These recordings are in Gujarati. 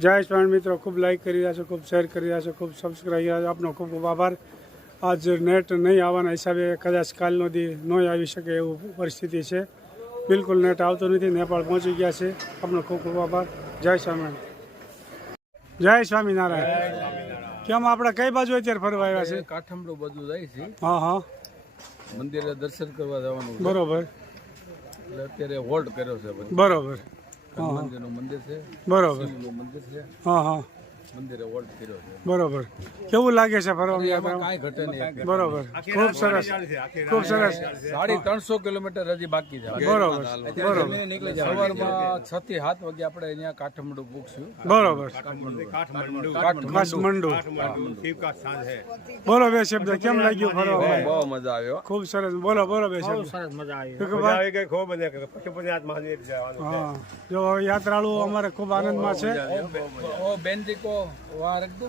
જય સ્વામી મિત્રો, ખૂબ લાઈક કરી રહ્યા છો, ખૂબ શેર કરી રહ્યા છો, ખૂબ સબસ્ક્રાઈબ કરી રહ્યા છો. આપનો ખૂબ ખૂબ આભાર. આજ નેટ નહીં આવવાના હિસાબે કદાચ કાલનો દી ન આવી શકે એવું પરિસ્થિતિ છે. બિલકુલ નેટ આવતું નથી. નેપાળ પહોંચી ગયા છે. આપનો ખૂબ ખૂબ આભાર. જય સ્વામી, જય સ્વામિનારાયણ. કેમ આપણે કઈ બાજુ અત્યારે ફરવા આવ્યા છે? કાઠમંડુ બાજુ જાય છે. હા હા, મંદિરે દર્શન કરવા જવાનું. બરોબર. એટલે અત્યારે હોલ્ડ કર્યો છે. બરોબર. હનુમાનજીનું મંદિર છે, બરોબર. મંદિર છે. હા હા, મંદિરે હોલ્ડ કર્યો છે. બરોબર. કેવું લાગે છે ફરવા? કાંઈ ઘટે નહીં. બરોબર, ખૂબ સરસ, ખૂબ સરસ. 350 કિલોમીટર હજી બાકી છે. બરોબર બરોબર. સવારમાં 6 થી 7 વાગે આપણે અહીંયા કાઠમંડુ પૂછશું. બરોબર. કાઠમંડુ. બોલો બે શબ્દ, કેમ લાગ્યું ફરવા? બહુ મજા આવ્યો. ખૂબ સરસ. બોલો બોલો બે શબ્દ. હા, જો યાત્રાળુ અમારે ખૂબ આનંદમાં છે. ઓ બેન દીકો વહાં રખ દો.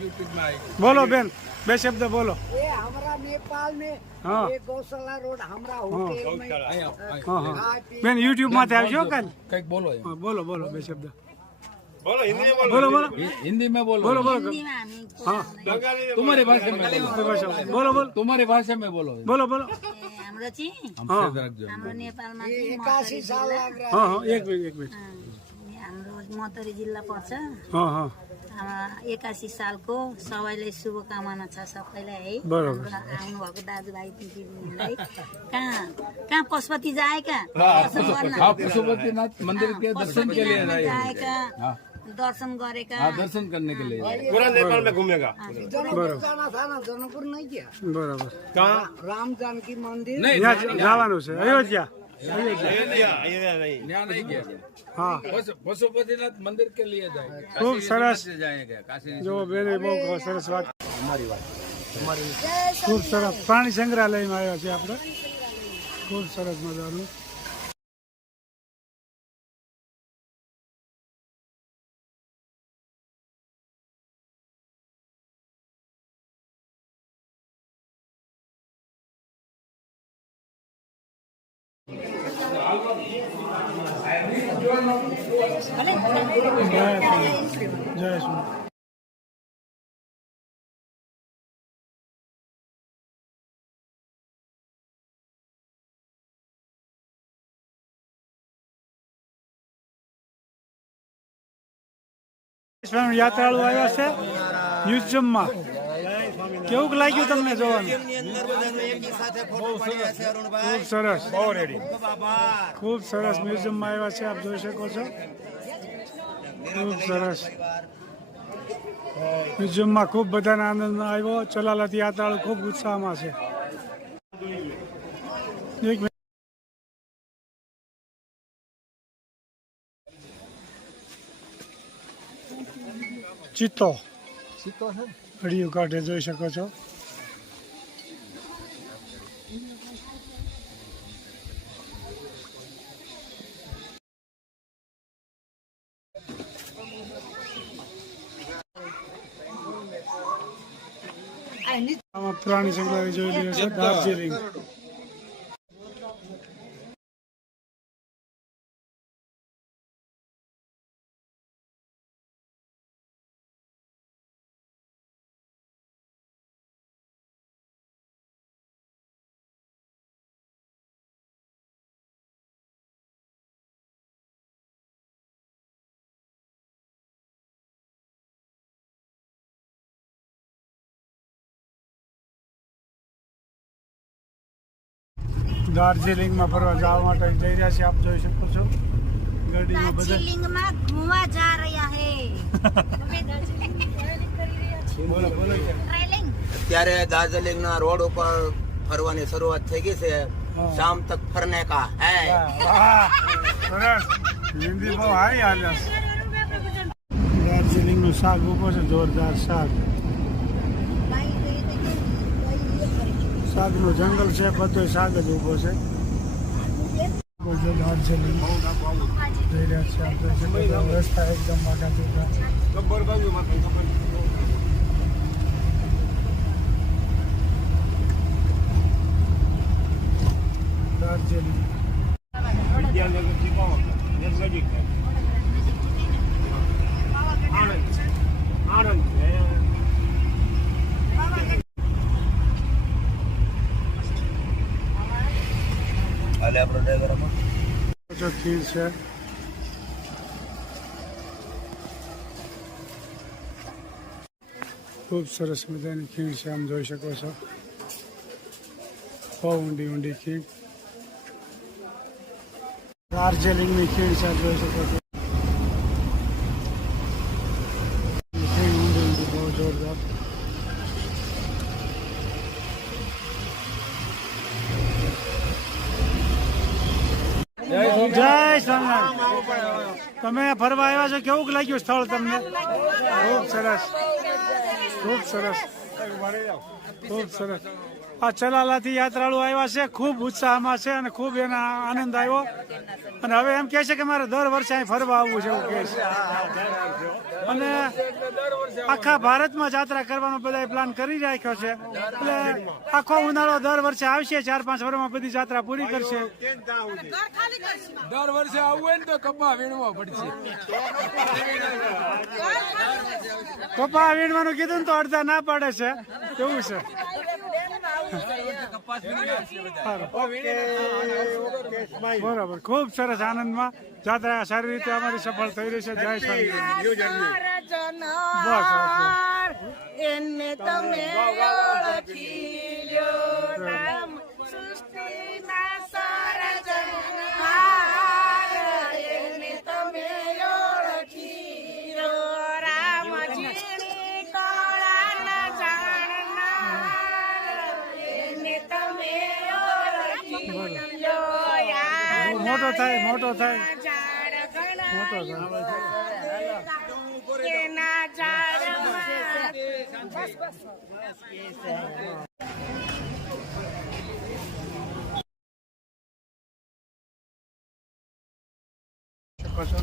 YouTube में आएगी. બોલો બેન, બે શબ્દ બોલો. ये हमारा नेपाल में हाँ। ये गौशाला रोड हमारा होटल में હા હા બેન, યુટ્યુબ માંથી આવશો કાલ? કંઈક બોલો એમ. હા, બોલો બોલો બે શબ્દ. बोलो हिंदी में बोलो। બોલો બોલો हिंदी में बोलो. બોલો બોલો. હા, तुम्हारी भाषा में બોલો બોલો तुम्हारी भाषा में बोलो. બોલો બોલો. हाम्रो चाहिँ हम हाँ। से रख दो. हाम्रो नेपालमा ये चाहिँ 81 साल लग रहा હા હા, એક મિનિટ એક મિનિટ. हाम्रो मतरी जिल्ला पर्छ. હા હા, 81 सालको सबैलाई शुभकामना छ सबैलाई है. बरोबर. हाम्रो आउनुभएको दाजुभाइ दिदीबहिनीलाई कहाँ कहाँ पशुपति जाएका दर्शन गर्न हाँ, पशुपतिनाथ मंदिर के दर्शन के लिए पशुपतिनाथमा आए. जाएका हाँ. दर्शन गरेका हाँ, दर्शन करने के लिए. पूरा नेपाल में घूमेगा। जनकपुर जाना था ना, जनकपुर नहीं किया। બરાબર. कहाँ? राम जानकी मंदिर नहीं, ત્યાં જવાનું છે અયોધ્યા. अयोध्या अयोध्या नहीं। यहाँ नहीं गया. હા, पशुपतिनाथ मंदिर के लिए जाएंगे. ખૂબ સરસ. काशी जाएंगे. काशी જો બેને બહુ સરસ વાત. ખૂબ સરસ પ્રાણી સંગ્રહાલયમાં આવ્યા છે આપણે. ખૂબ સરસ મજાનું. જય શ્રી. સ્વામી યાત્રાળુ આવ્યા છે મ્યુઝિયમમાં. કેવું લાગ્યું તમને જોવાનું? ખૂબ સરસ, ખૂબ સરસ મ્યુઝિયમમાં આવ્યા છે. આપ જોઈ શકો છો, ખૂબ સરસ મ્યુઝિયમમાં. ખૂબ બધાને આનંદ આવ્યો. ચલાલાથી યાત્રાળુ ખૂબ ઉત્સાહમાં છે. એક મિનિટ. ચિત્તો ઘડીઓ કાઢે જોઈ શકો છો. આમાં પ્રાણી સંગ્રહાલય જોઈ રહ્યો છે દાર્જિલિંગ. દાર્જિલિંગમાં ફરવા જવા માટે જઈ રહ્યા છે. આપ જોઈ શકો છો ગાડીમાં બધા. दार्जिलिङमा घुमा जा रहा है. બોલો બોલો. ट्रेलिङ અત્યારે દાર્જિલિંગ ના રોડ ઉપર ફરવાની શરૂઆત થઈ ગઈ છે. શામ તક ફરને કા હે. વાહ, સરસ. હિન્દી બહુ હારી હાલે. દાર્જિલિંગનું શાક ઉભો છે, જોરદાર શાક. શાકનું જંગલ છે, બધો શાક જ ઉભો છે. દાર્જિલિંગ જઈ રહ્યા છે આપણે. રસ્તા એકદમ મોટા ચોખા. गब्बर बाजू माता गब्बर। દાર્જિલિંગ विद्यानगर की पाव 10 बजे ખીણ છે. ખૂબ સરસ મજાની ખીણ છે, આમ જોઈ શકો છો. બહુ ઊંડી ઊંડી ખીણ. દાર્જિલિંગની ખીણ છે, જોઈ શકો છો. ખીણ ઊંડી ઊંડી બહુ જોરદાર. જય સ્વામિનારાયણ. તમે ફરવા આવ્યા છો, કેવું લાગ્યું સ્થળ તમને? ખૂબ સરસ, ખૂબ સરસ, ખૂબ સરસ. આ ચલાલાથી યાત્રાળુ આવ્યા છે, ખૂબ ઉત્સાહમાં છે અને ખૂબ એના આનંદ આવ્યો. અને હવે એમ કહે છે કે મારે દર વર્ષે અહીં ફરવા આવવું છે, એવું કહે છે. અને આખા ભારતમાં યાત્રા કરવાનો બધા પ્લાન કરી રાખ્યો છે. એટલે આખો ઉનાળો દર વર્ષે આવશે, 4-5 વર્ષમાં બધી યાત્રા પૂરી કરશે. દર વર્ષે આવવું હોય ને તો કપા વીણવો પડશે. કપા વીણવાનું કીધું ને તો અડધા ના પાડે છે, એવું છે. બરાબર, ખૂબ સરસ આનંદમાં યાત્રા સારી રીતે અમારી સફળ થઈ રહી છે. જય એને તમે ઓળખી લ્યો, રામ સૃષ્ટિના સર્જનહાર. એને તમે ઓળખી લ્યો, રામજીની કળાના જાણનાર. એને તમે ઓળખી લ્યો, મોટો થાય, મોટો થાય, મોટો થાય. એના ઝાડમાં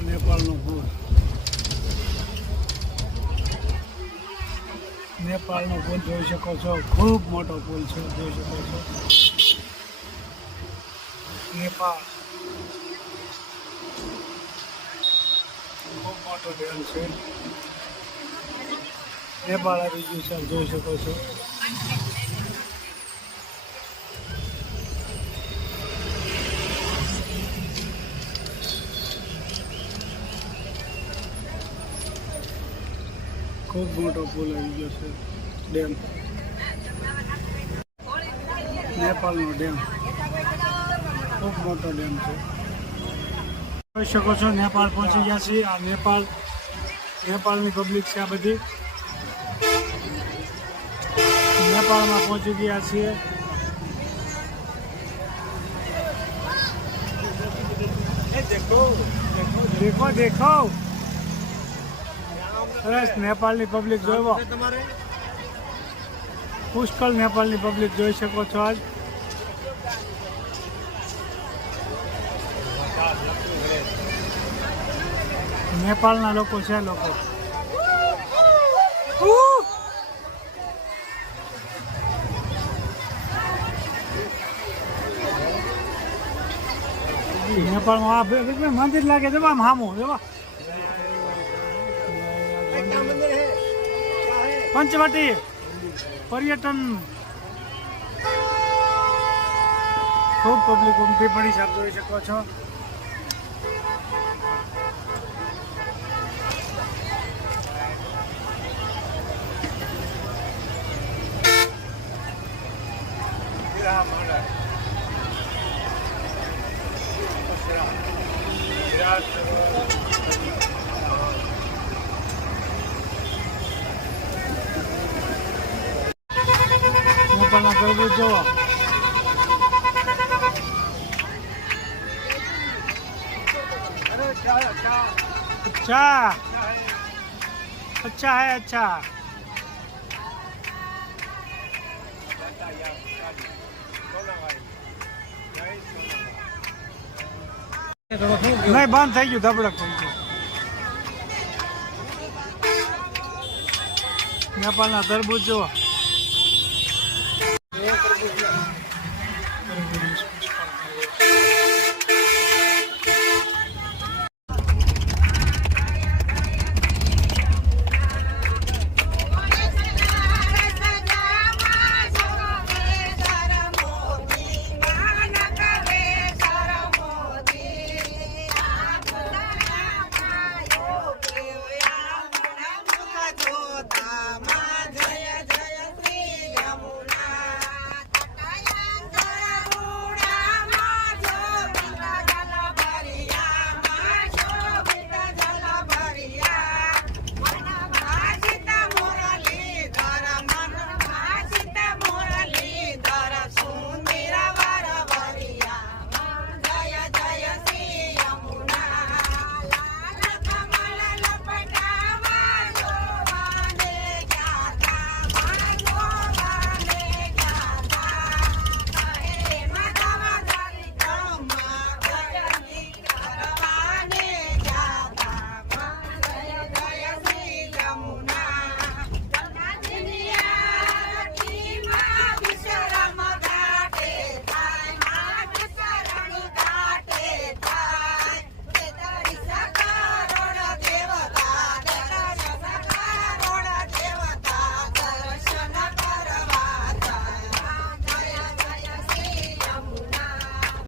નેપાળનો પુલ, નેપાળનો પુલ જોઈ શકો છો. ખૂબ મોટો પુલ છે, જોઈ શકો છો. નેપાળ ખૂબ મોટો ડેમ છે. નેપાળ આવી ગયું છે, જોઈ શકો છો. ખૂબ મોટો પુલ આવી ગયો છે, ડેમ. નેપાળનો ડેમ ખૂબ મોટો ડેમ છે. જોઈ શકો છો નેપાળ પહોંચી ગયા છીએ. આ નેપાળની પબ્લિક છે, આ બધી નેપાળમાં પહોંચી ગયા છીએ. દેખો દેખો, સરસ નેપાળની પબ્લિક જોવો. પુષ્કળ નેપાળની પબ્લિક જોઈ શકો છો. આજ નેપાળના લોકો છે, લોકો નેપાળમાં આ મંદિર લાગે છે, આમ હામું જોવા. પંચવટી પર્યટન, ખૂબ પબ્લિક ઉમટી પડી છે, આપ જોઈ શકો છો. નેપાળના તરબૂચ જોવો. अच्छा अच्छा है, अच्छा. નહીં, બંધ થઈ ગયું, ધબડક થઈ ગયું. નેપાળના તરબૂચ જો.